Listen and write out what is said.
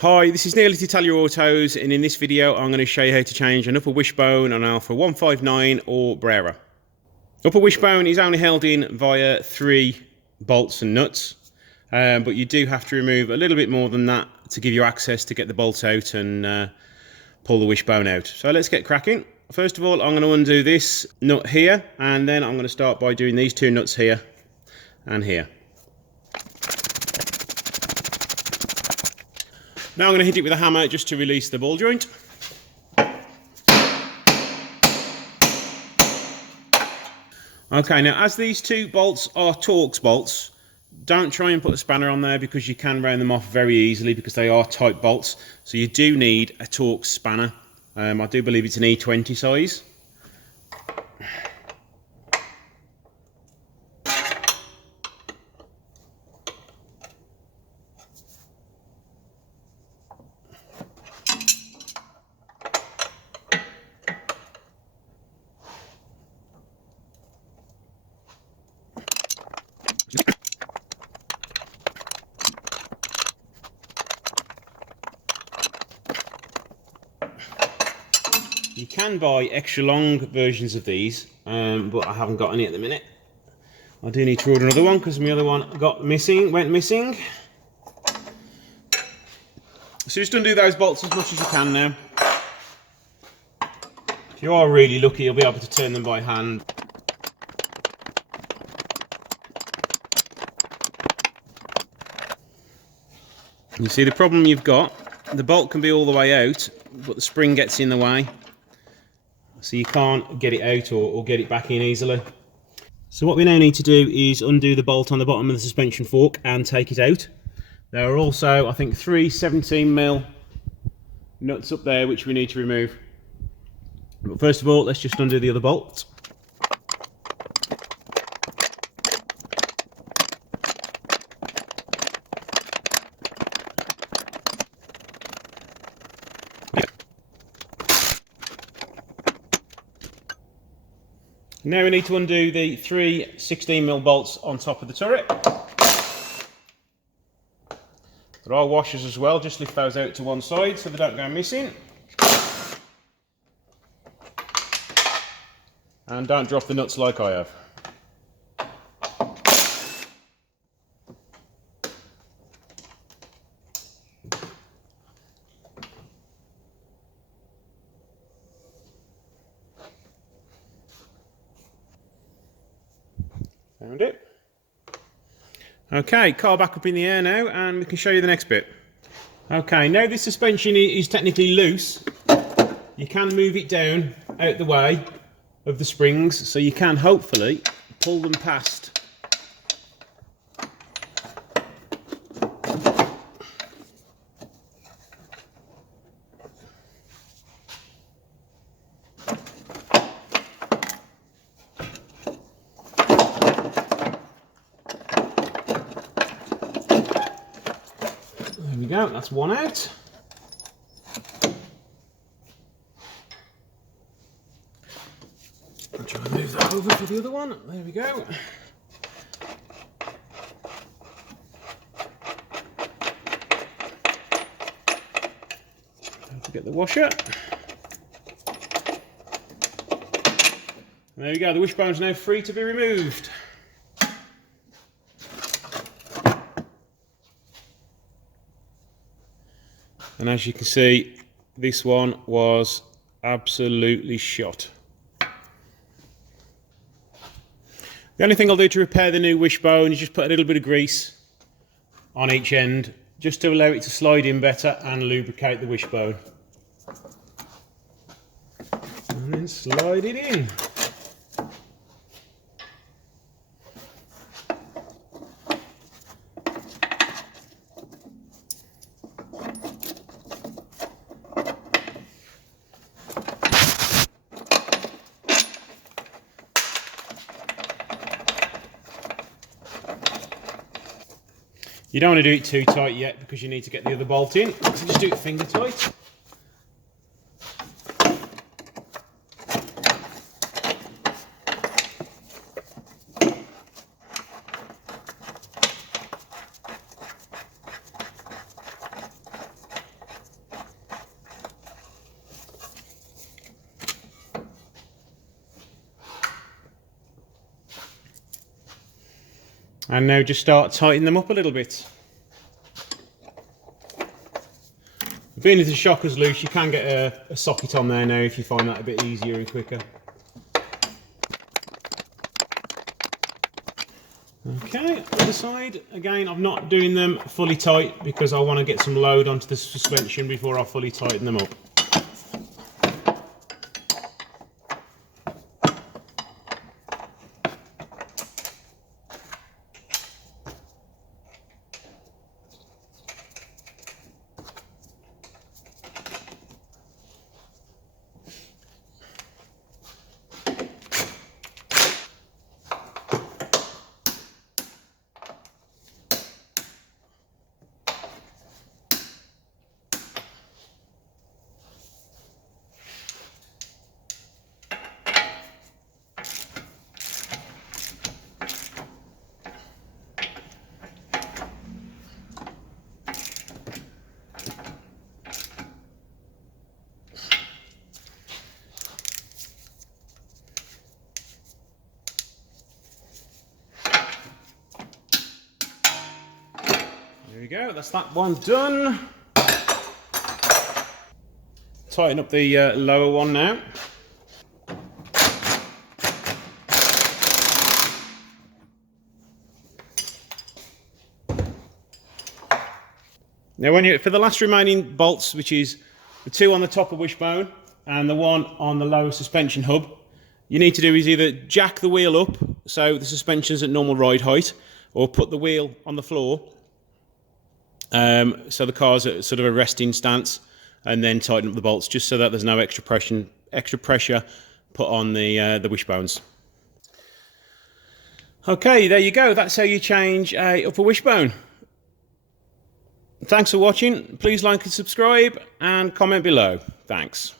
Hi, this is Neil at Italia Autos, and in this video I'm going to show you how to change an upper wishbone on an Alfa 159 or Brera. Upper wishbone is only held in via 3 bolts and nuts, but you do have to remove a little bit more than that to give you access to get the bolts out and pull the wishbone out. So let's get cracking. First of all, I'm going to undo this nut here, and then I'm going to start by doing these 2 nuts here and here. Now I'm going to hit it with a hammer just to release the ball joint. Okay, now as these 2 bolts are Torx bolts, don't try and put a spanner on there because you can round them off very easily because they are tight bolts. So you do need a Torx spanner. I do believe it's an E20 size. You can buy extra long versions of these, but I haven't got any at the minute. I do need to order another one because my other one went missing. So just undo those bolts as much as you can now. If you are really lucky, you'll be able to turn them by hand. You see the problem you've got, the bolt can be all the way out, but the spring gets in the way. So you can't get it out or get it back in easily. So what we now need to do is undo the bolt on the bottom of the suspension fork and take it out. There are also, I think, 3 17mm nuts up there which we need to remove. But first of all, let's just undo the other bolt. Now we need to undo the 3 16mm bolts on top of the turret. There are washers as well, just lift those out to one side so they don't go missing. And don't drop the nuts like I have. Found it. Okay, car back up in the air now, and we can show you the next bit. Okay, now this suspension is technically loose. You can move it down out the way of the springs, so you can hopefully pull them past. There we go, that's one out. I'll try and move that over for the other one. There we go. Don't forget the washer. There we go, the wishbone's now free to be removed. And as you can see, this one was absolutely shot. The only thing I'll do to repair the new wishbone is just put a little bit of grease on each end, just to allow it to slide in better and lubricate the wishbone. And then slide it in. You don't want to do it too tight yet because you need to get the other bolt in, so just do it finger tight. And now just start tightening them up a little bit. Being as the shocker's loose, you can get a socket on there now if you find that a bit easier and quicker. Okay, other side. Again, I'm not doing them fully tight because I want to get some load onto the suspension before I fully tighten them up. There we go, that's that one done. Tighten up the lower one now. Now for the last remaining bolts, which is the two on the top of Wishbone and the one on the lower suspension hub, you need to do is either jack the wheel up so the suspension's at normal ride height, or put the wheel on the floor so the car's at sort of a resting stance, and then tighten up the bolts just so that there's no extra pressure put on the wishbones. Okay, there you go. That's how you change a upper wishbone. Thanks for watching. Please like and subscribe and comment below. Thanks.